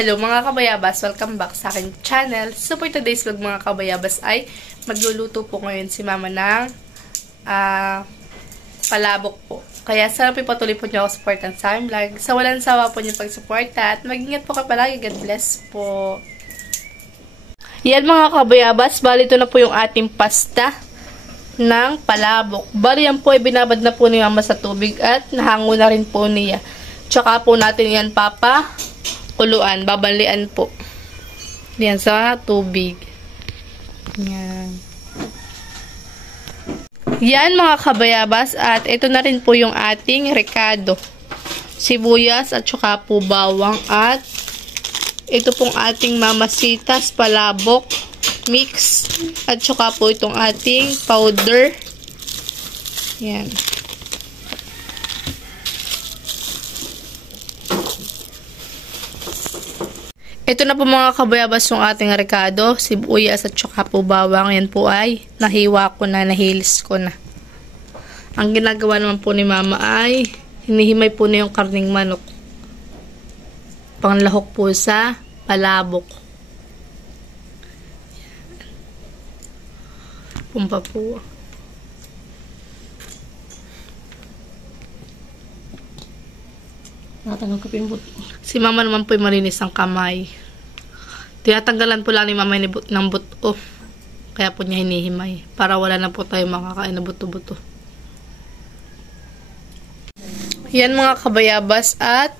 Hello mga kabayabas, welcome back sa aking channel. So for today's vlog mga kabayabas ay magluluto po ngayon si mama ng palabok po. Kaya sana po patuloy po niyo ako supportan sa aking vlog. Sa walang sawa po niyo pag-suporta at mag-ingat po kayo palagi. God bless po. Yan mga kabayabas, bali ito na po yung ating pasta ng palabok. Bali yan po ay binabad na po ni mama sa tubig at nahango na rin po niya. Tsaka po natin yan kuluan, babalian po. Yan sa tubig. Yan. Yan mga kabayabas at ito na rin po yung ating rekado. Sibuyas at saka po bawang at ito pong ating mamasitas, palabok, mix at saka po itong ating powder. Yan. Ito na po mga kabayabas yung ating rekado, sibuyas at saka po bawang. Yan po ay nahiwa ko na, nahilis ko na. Ang ginagawa naman po ni mama ay hinihimay po na yung karning manok. Panglahok po sa palabok. Pumpa po. Natanggal ko po yung buto. Si mama naman po ay malinis ang kamay. Tinatanggalan po lang ni mama ng buto. Kaya po niya hinihimay. Para wala na po tayo makakain na buto-buto. Yan mga kabayabas at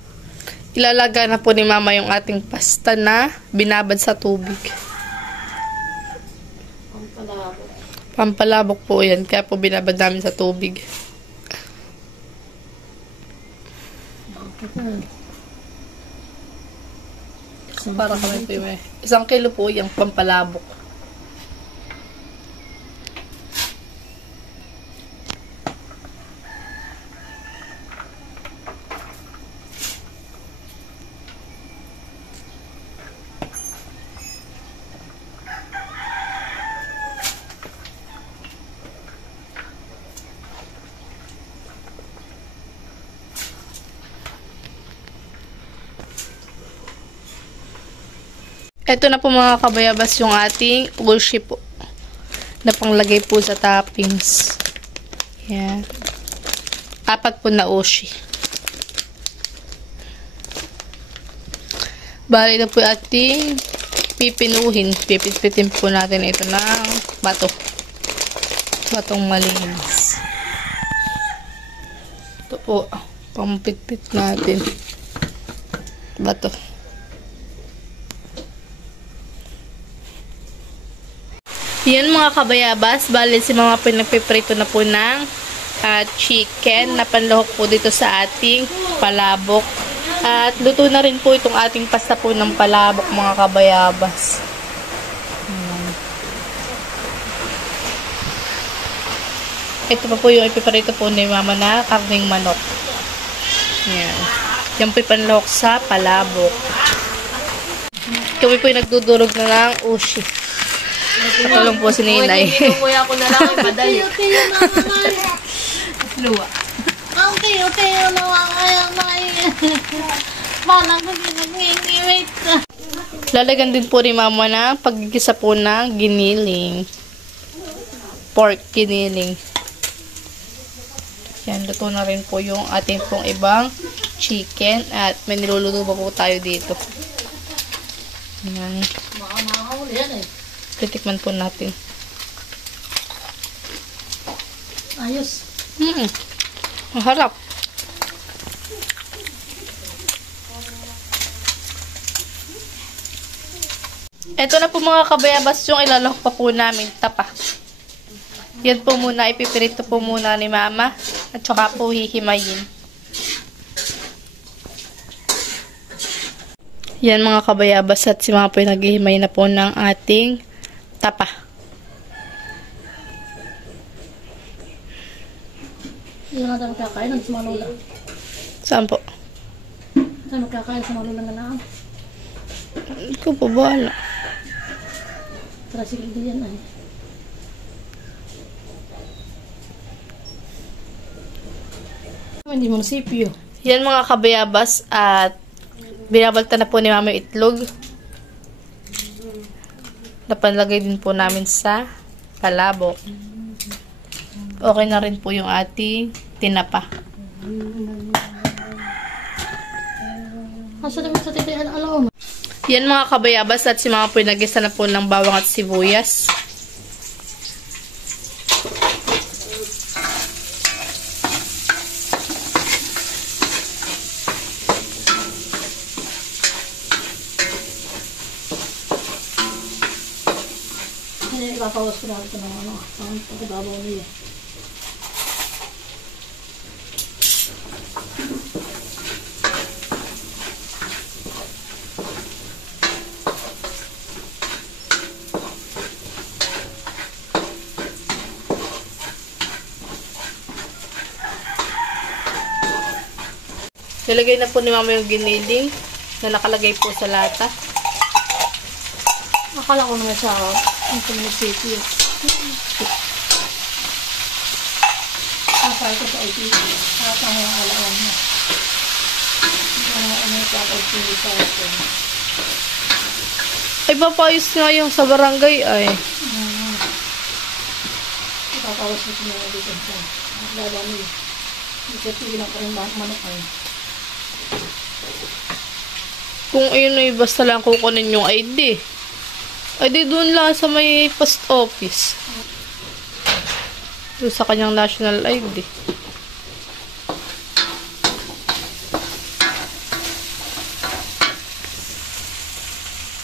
ilalaga na po ni mama yung ating pasta na binabad sa tubig. Pampalabok. Pampalabok po yan. Kaya po binabad namin sa tubig. Para kami po yung 1 kilo po yung pampalabok. Ito na po mga kabayabas yung ating ushi po. Na panglagay po sa toppings. Yan. 4 po na ushi. Bali na po ating pipinuhin. Pipit-pitin po natin ito ng bato. Batong malinis. Ito po. Pampitpit natin. Bato. Yan mga kabayabas, bali si mga pinagpiprito na po ng chicken na panlahok po dito sa ating palabok. At luto na rin po itong ating pasta po ng palabok mga kabayabas. Ito pa po yung ipiprito po ni mama na karning manok. Yan. Yan po yung panlahok sa palabok. Kami po yung nagdudurog na ng ushi. Patulong po si Ninay. Pinukuya ko na lang yung madali. Okay, Luwa. okay, naman. Paano ko pinag-wait ka? Lalagyan din po ni mama na paggigisa po ng giniling. Pork giniling. Yan, luto na rin po yung ating pong ibang chicken at may niluluto pa po tayo dito. Yan. Makakahuli yan eh. Titikman po natin. Ayos. Maharap. Ito na po mga kabayabas yung ilalahok pa po namin tapa. Yan po muna, ipipirito po muna ni mama at saka po hihimayin. Yan mga kabayabas at si mama po yung naghihimay na po ng ating tapa. Hindi na tayo magkakain ng sumalula. Saan po? Tayo magkakain sumalula na lang. Ikaw po bahala. Tara sige din yan ay. Hindi mo nasipyo. Yan mga kabayabas at Binabalta na po ni Mama yung itlog. Napanlagay din po namin sa palabok. Okay na rin po yung ating tinapa. Asa naman sa titihan, alam mo? Yan mga kabayabas, at si Mama po nag-isa na po ng bawang at sibuyas. Hindi, ipapawas ko na ito ng ano, ang pagbabaw niya. Nilagay na po ni Mama yung giniling na nakalagay po sa lata. Akala ko naman sa munisipyo. Apa ito sa IPP? At ang mga alawan mo. Ano ito at IPP sa ito? Ay, papayos nga yung sa barangay ay. Ipapawas mo sa mga dito sa lalami. Kasi ginang kayong manok ay. Kung ayun ay basta lang kukunin yung ID. ID doon lang sa may post office. Doon sa kanyang national ID.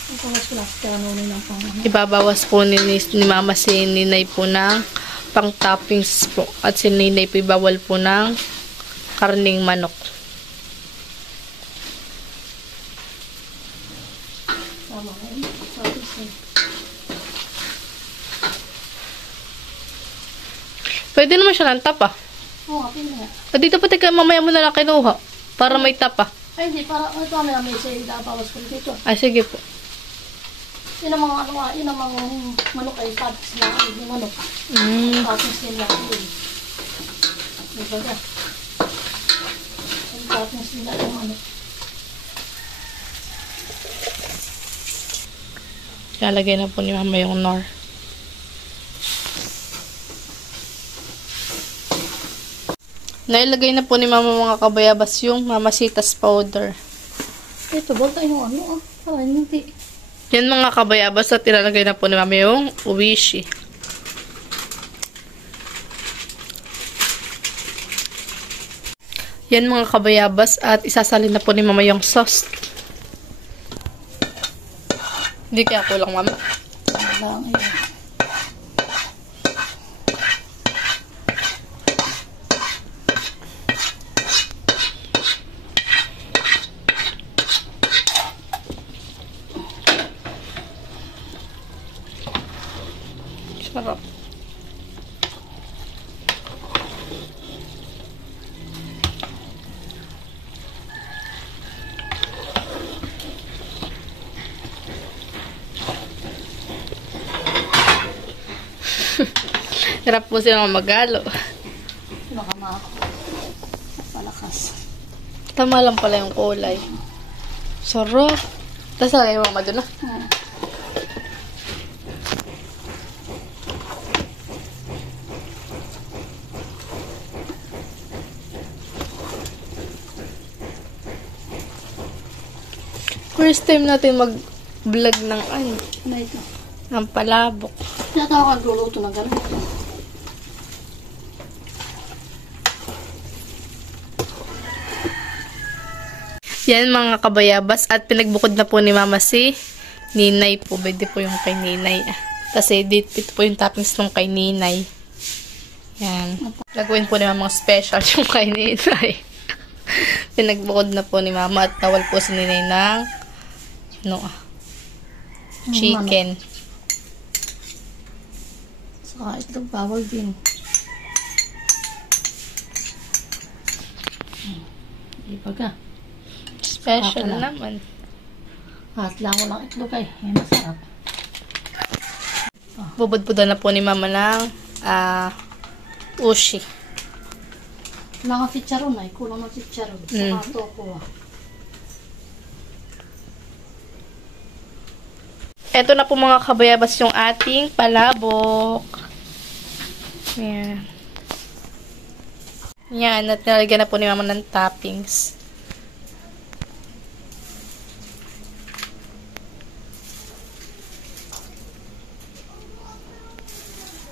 Ipapawas ko lang sa kanunin ng pangalan. Ibabawas po ni Mama si Ninay po ng pang toppings po. At si Ninay po ibawal po ng karning manok. Tama na yun. Tapos eh. Pwede naman siya ng tapa. Oo, kapin nga. At dito pati mamaya mo na lang kinuha. Para may tapa. Ay, hindi. Para, ito kami namin sa ipapawas ko dito. Ay, sige po. Yun ang mga, ano nga, yun ang mga manok ay tapos na yung manok. Tapos yun lang yun. Dibaga. Tapos nila yung manok. Lalagay na po ni Mama yung nor. Nailagay na po ni Mama mga kabayabas yung mamasitas powder. Ito, balta yung ano ah. Para hindi. Yan mga kabayabas, at ilalagay na po ni Mama yung uwishi. Yan mga kabayabas, at isasalin na po ni Mama yung sauce. Hindi kaya kulang, Mama. Lang yun. Sarap. Hirap po silang magalo. Baka palakas. Tama lang pala yung kulay. Sarap. Tapos lagay mo Mama doon na. First time natin mag-vlog ng ano, Ano ito? ng palabok. Tinatawag ang luluto ng ganito. Yan mga kabayabas, at pinagbukod na po ni Mama si Ninay po. Pwede po yung kay Ninay. Kasi ito po yung toppings nung kay Ninay. Yan. Lagawin po ni Mama special yung kay Ninay. Pinagbukod na po ni Mama, at tawal po si Ninay ng chicken. Saka itlog bawal din. Iba ka. Special Kakala. naman. At lang walang itlog ay. Yan masarap. Bubod-budan na po ni Mama ng ushi. Mga chicharon ay. Kulang ng chicharon. Saka toko. Ito na po mga kabayabas yung ating palabok. Ayan. Yan, at nalagyan na po ni Mama ng toppings.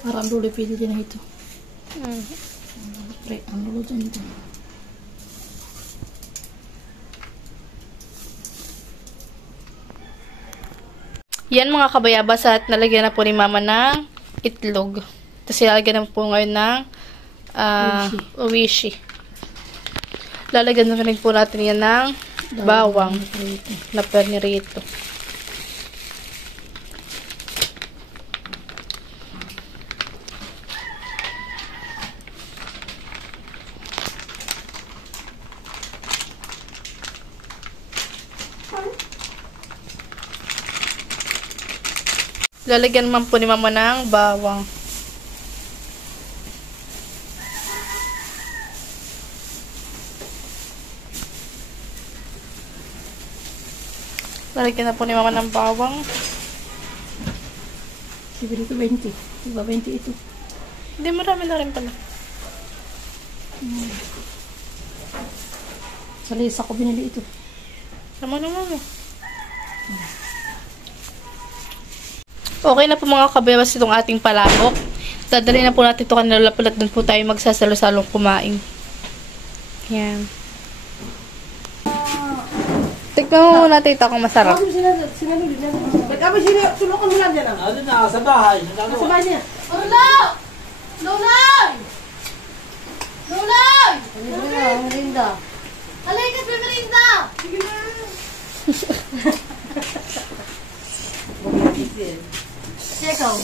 Parang dulo pwede din na ito. Mm. Pre, ang dulo dyan ito. Yan mga kabayabas at nalagyan na po ni Mama ng itlog. Tapos ilalagyan na po ngayon ng uwishi. Lalagyan na rin po natin yan ng bawang na pernirito. Lalagyan naman po ni Mama ng bawang. Lalagyan na po ni Mama ng bawang. Siguro ito 20. Diba 20 ito? Hindi, marami na rin pala. Sa lisa ko binili ito. Sama naman mo. Okay na po mga kabayabas itong ating palabok. Dadali na po natin ito kanila pala at doon po tayo magsasalo-salong kumain. Yan. Tikman mo muna tita kung masarap. Nagkabay sinukan mo lang dyan ah. Ano na, sa bahay. Sa bahay niya. Lola! Lola! Lola! Merinda. Halika, may merinda! Sige na. Ikaw.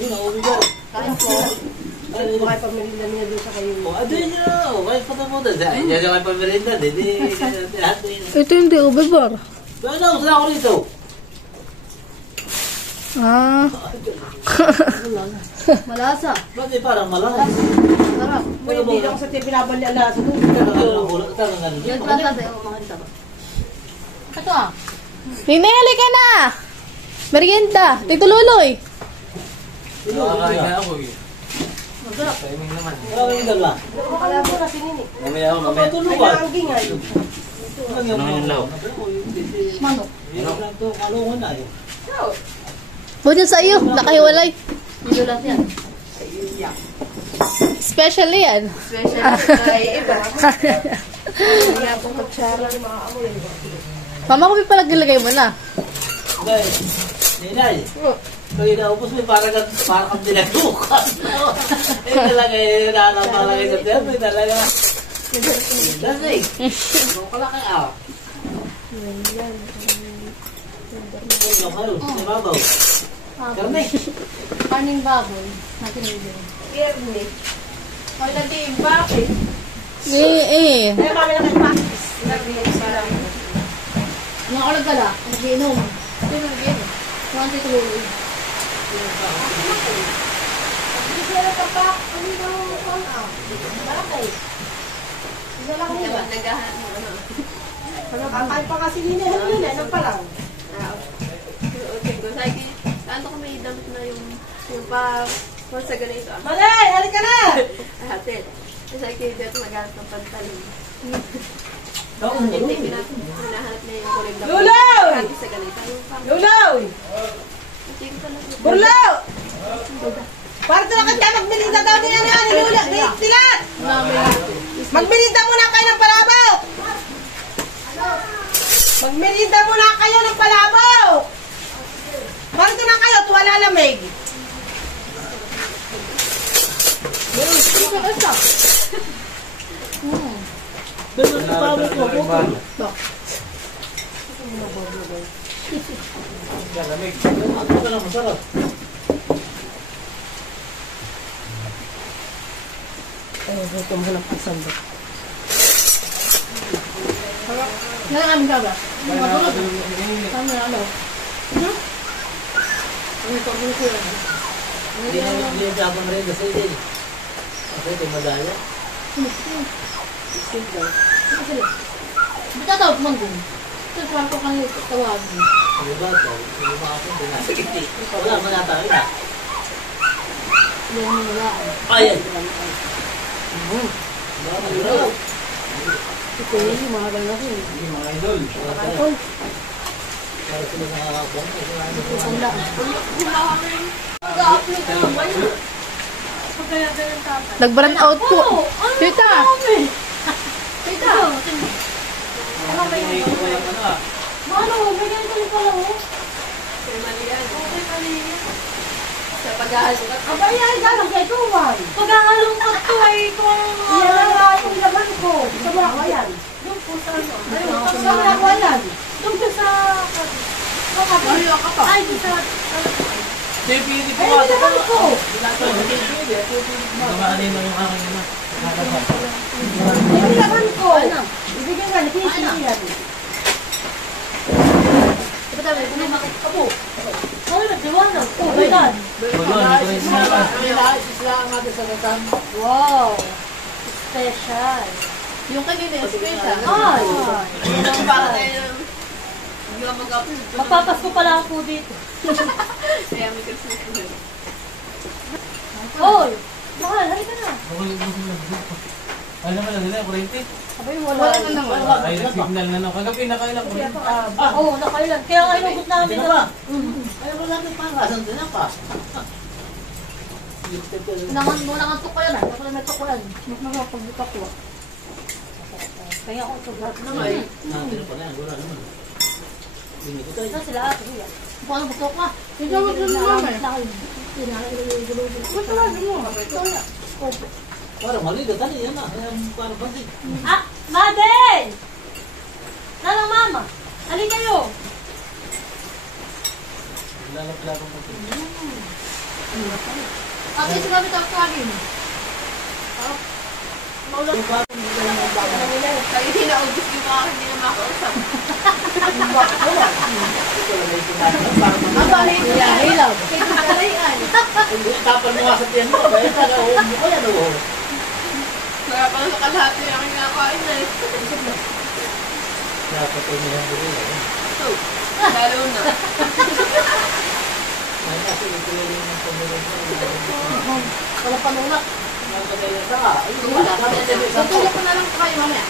Yun, uwi ko. Kaya po. Ano ba kayo pamilya niya doon sa kayo? Ano yun yun? Kahit pa mo doon. Hindi ka kayo pamirinda. Ito hindi ube bar. Ano, saan ako rito? Ah. Malasa. Bakit parang malaki? Sarap. Hindi ako sa tiyo pinabali alasa doon. Yan planta tayo makanta ba? Ito ah. Nina, halika na! Merienda! Tito Luloy! Nakakain na ako eh. Masarap. Timing naman. Maraming dala. Makalabo na sinini. Mamaya ako, mamaya. Ay naanggi nga yun. Ano yung law? Manok. Kalungan na yun. Buti sa iyo, nakahiwalay. Dito lang yan. Special yan. Special. Ay, iba. Kaya po kutsara ng mga amoy. Mama ko pala gilagay mo na. Ninay. Kaya naubos mo parang kang dinagdukan. Eh talaga eh, nakalagay sa tiyan mo talaga. Dami. Ano ka lang kaya? Yung halos, si Babaw. Karne. Kaning baboy. Natin yun. Kerne. Ay, natin bakit? Eh. Ay, kami na kayo pakis. Ano ako nagdala? Nag-inom. Ito yung nag-inom. Kuwanti tuloy. Hindi sila papak. Ano yung pang-aw? Bakit? Isa lang nila. Naghahanap mo ano? Kakay pa kasi nila yun eh. Ano pa lang? Okay, ko. Saan ko may damit na yung pa sa ganito ah. Malay! Halika na! Hatid. Kasi dito naghanap ng pantalon. Oo, Hindi hinahanap na yung kulay black. Lulaw! Kasi sa ganito. Yung pang... Lulaw! Hindi ko talaga. Burlaw! Para ito na kanya magbilinda daw niya ni Lula. Tilat! Magbilinda muna kayo ng palabaw! Magbilinda muna kayo ng palabaw! Para ito na kayo, tuwala lamig. doon ang pawit mo. Galamig. Ano ka lang masarap? Ay, gutom mo ng pasandok. Nalaman ka ba? Matulog. Tama na ano? Ano ito? Ano ito? Hindi na sabang rin kasi din. Kasi ito madaya. Ba't tawag manggung? Ito, parang ko kanina tawagin. Ano ba ito? Ano ba ako? Hindi nasa giti. Wala, manatawin na. Hindi mo wala. Ayan. Ito yung mga galaki. Hindi, mga idol. Ito, Para sila nakakabang. tanda. Mag-upload ka lang ba yun? Pagkaya ganun tatay. Nag-brand out po. Tita! Tita! Ano ba yung ito? Mano, bigyan ko rin pala mo. Kaya mali yan. Okay, mali yan. Sa pag-aalok ka. Aba, yan, gano'n kay Tuwan. Pag-aalok ka to ay kung... Yan ang nga yung laman ko. Sa mga ko yan. Yung po sa ano. Sa mga ko yan. Yung po sa... Mahiya ka pa. Ay, yung sa... Pipili po Ay, ka. yung laman ko. Gamaanin mo yung aking ano. Yung laman ko. Ibigyan nga, nakikisi yan. Ito tayo, kung bakit ka po. Ano, nagdiwanag. Oh my God. Wow. Special. Yung kanina, eskwela. Ay. Yung bakit tayo... Hindi ka mag-upload. Magpapasko pala ako dito. Kaya may Christmas po. Oy! Mahal, halika na. Ano naman na nila? Kurente? Abay, wala na naman. Ay, nag-signal na no. Kagabi nakailang kurente. Oo, nakailan. Kaya nga inugot namin Ano ba? Ayaw mo natin pangasan din pa. Nangantok ko yan. Ako na may tukulan. Mas nakapagbuka ko. Kaya ako ito. Naman. Natin pa na yan. Wala naman. Hindi ko tayo. Saan sila ate? Paano butok ka? Ito, wag na naman eh. Opo. Parang mali ka tani yan ah. Parang pansin. Ah! Maden! Nanang mama! Halika kayo! Lalap-lapang mo. Ate, sinabi tayo kagin. Kaya hindi na-ubus yung mga hindi na makausap. Mabalit niya, hilaw. Tapan mo nga sa tiyan mo. Kaya pala uwi mo yan o. Kaya pala sa kalahati yung aking nakain na eh. Dapat ko niya yung So, lalo na. Ay, kasi ito yung pamilya mo. Wala panunak. Nakagaya ka. Ay, wala ka. Tutulog ko na lang kayo mamaya.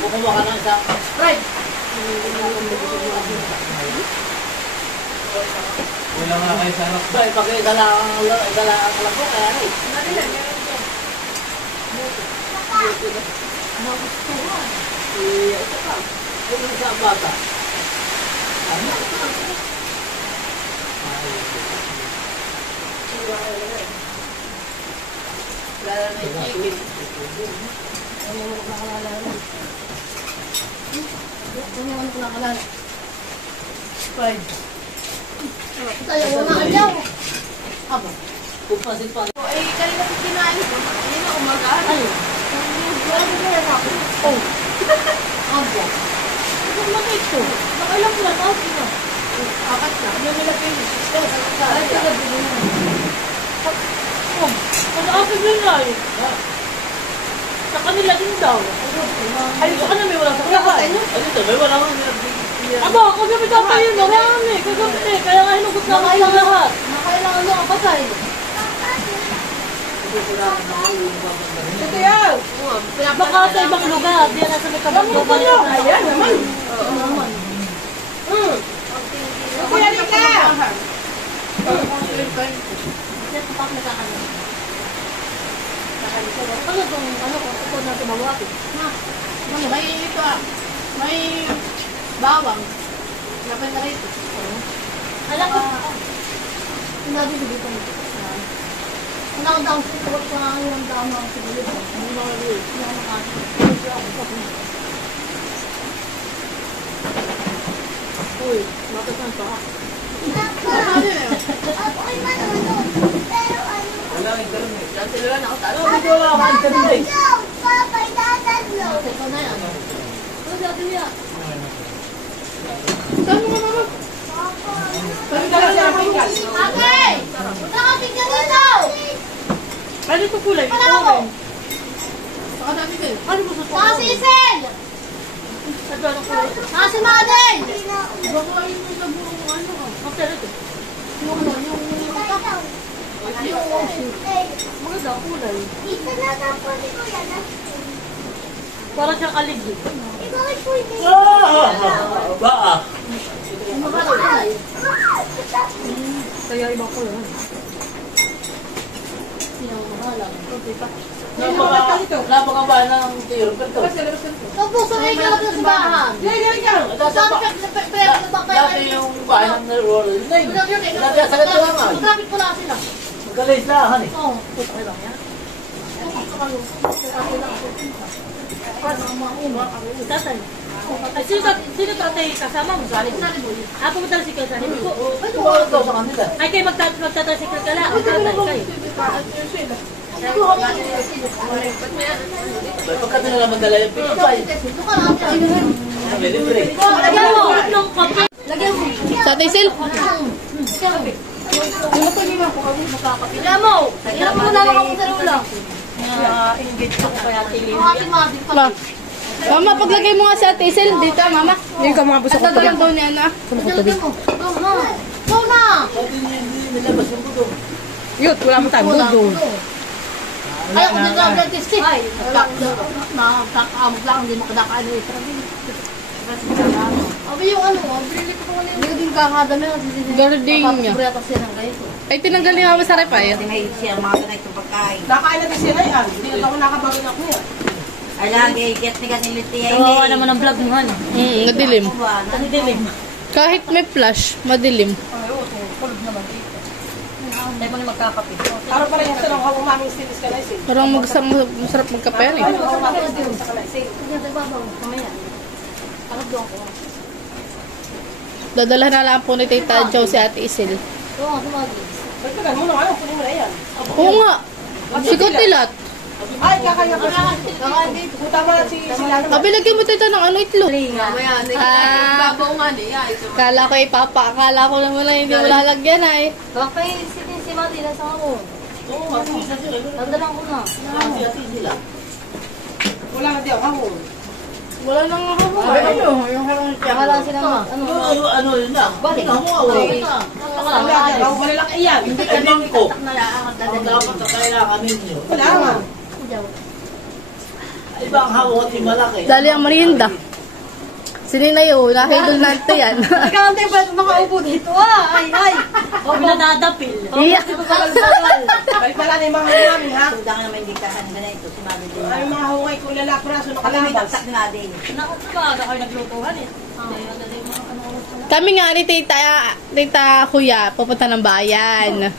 Kumuha ka ng isang. Right. Wala nga kayo sa harap. Ba, ipakidala ang alam ko. Kaya rin. Ano yan? Meron ko. Ito pa. Kung yung isang bata. Ano? Lalo na yung chicken. Ano ko nakalala? Fine. Tayo na ayaw. Aba. Kung pasin pa. So, ay kanina ko kinain ko. Kanina umaga. Ay. Wala ko kaya ako. Oh. Aba. Ito na ito. Nakailang na ako na. Apat na. Ano nilagay mo? Ay, taga bilo na. Oh. Pag-aapag yun na eh. Sa kanila din daw. Ay, sa kanila may wala sa kanila. Ano ito? May wala kang Aba, kagabi dapat yun. Marami. Kagabi. Kaya nga hinugot na ako sa lahat. Nakailangan lang ang patay. Ito yan. Baka sa ibang lugar. Diyan nasa may kabang lugar. Ayan naman. Oo naman. Kuya Rika! Yan, papak na kakano. Ano itong, ano ko, ito na tumawag. May ito ah. May bawang. Laban na rito. Alam ko, sinabi ko dito. Anak ko daw, siguro ko nga yung daw mga siguro. Hindi mo rin. Hindi ako makasig. Uy, bakit saan pa? Wala kang ganun eh. Diyan sila lang nakatalo. Hindi wala kang ganun eh. Ito na yan. Ito sabi niya. Saan mo nga mama? Saan ka lang siya pinggan? Ate! Punta ka tingnan dito! Ano ito kulay? Wala ako! Saka namin din. Ano mo sa Saka si Isel! Ah, si Maden! Baka yung sa buong ano. After ito. Yung maganda kulay. Parang siyang kaligid. Ba? Kaya ibang kulay. Napaka ba ng tiro? Opo, so may kalap na simbahan. Dati yung bahay ng roller na yun. Dati sa ito lang nga. Magkapit pala sila. Magkalis lahan eh. Oo, puto kayo lang yan. Tatay. Ay, sino tatay kasama mo? Ako magtasikal sa akin. Tumakot daw sa kanila. Ay, kayo magtatasikal ka lang. Tatay kayo. Pagka nila madala yung pinipay. Libre. Lagyan mo ng kape. Sa Tisil? Lagyan mo. Hirap mo na lang ako sa ulang. Engage ko kaya tingin. Ma. Mama, paglagay mo nga sa Tisil. Dito, mama. Yung ka mga busok Ito lang daw niya na. Go na. Nilabas yung buto. Yun, wala mo tayo. Budol. Kaya ko din lang dentist eh. Nakakamot lang, hindi makadakain eh. Abi yung ano, binili ko kung ano yung... Hindi ko din kakadami. Garding niya. Kapag siya ng ganito. Ay, tinanggal niya nga sa rep ay. May siya mga ganitong pagkain. Nakain na kasi sila yan. Hindi na ako nakabago na ako yan. Ay lagi, get ni ganiliti ay Kawawa naman ang vlog mo ano. Madilim. Ano dilim? Kahit may flash, madilim. Hindi mo na magkakape. Para pa rin ito lang ako maming stilis ka na isin. Parang masarap magkape yan eh. Ano ako maming stilis ka na isin. Hindi natin babaw. Kamaya. Takot doon ko. Dadala na lang po ni Tita Joe si Ate Isil. Oo, sumagi. Bagtagan mo na ano, kunin mo na yan. Oo nga. Si Kutilat. Ay, kakaya ko siya. Puta mo na si Lalo. Abi, lagyan mo Tita ng ano itlog. Mamaya, babaw nga niya. Kala ko akala ko naman na hindi mo lalagyan ay. Baka si Mati na sa ako. Oo, kasi isa sila. Tandalang ko na. Hati-hati sila. Wala na di ako hawon. Wala nang ako. Akala sila ma. Ano? Ano yun na? Bakit ako mo? Ako wala lang iyan. Ay, bangko. Ang dapat na kailangan ninyo. Wala nga. Ay, ba ang hawak yung malaki? Dali ang merienda. Sinin na yun, nakidol na ito yan. Nagkakantay pa ito makaupo dito ah. Ay. Huwag na nadapil. Iya. Balik pala na yung mga hawon namin ha. Tunda ka naman hindi kahan ganito, si mami din. Ay, yung mga hawon ko lalapras. Ano Kami may kalabas? taktak na din. Naku, baga kayo naglutuhan eh. Kami nga ni Tita Kuya, pupunta ng bayan.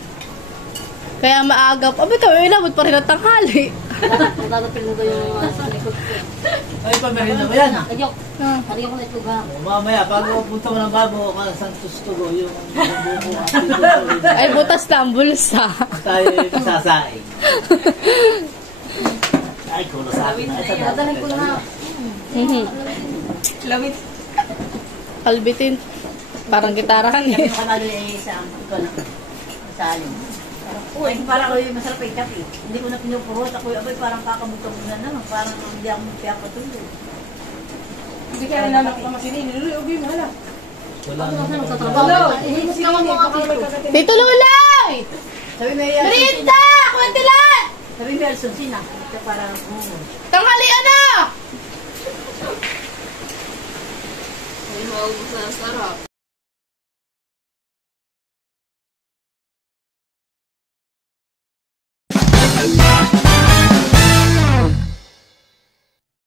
Kaya maaga pa. Aba ito, inabot pa rin ang tanghali. Nadapil mo ba yung sa likod ko? Ay, pamerinda mo yan. Ayok. Hari ako na ito ga. Mamaya, bago punta mo ng babo ka sa Santos Tugo, yung buko Ay, butas na ang bulsa. tayo yung sasaing. Ay, kulo sa akin. Dadalhin ko na. Lawit. Kalbitin. Parang gitarahan Kami eh. yung kamalo ay sa ito lang. Sa alin. Uy, parang ako yung masarap ay kape. Hindi ko na pinupurot. Ako yung parang kakamutong na naman. Parang hindi ako magpapatuloy. Hindi kaya nanak na masinin. Niluloy, ubi mo hala. Wala naman. Hello. Ihimasinin mo ako. Tito Lulay! Sabi mo yan. Merienda! Kuntilan! Sabi mo Elson, sina. Ito parang Tanghalian na! Ay, maubos na sarap.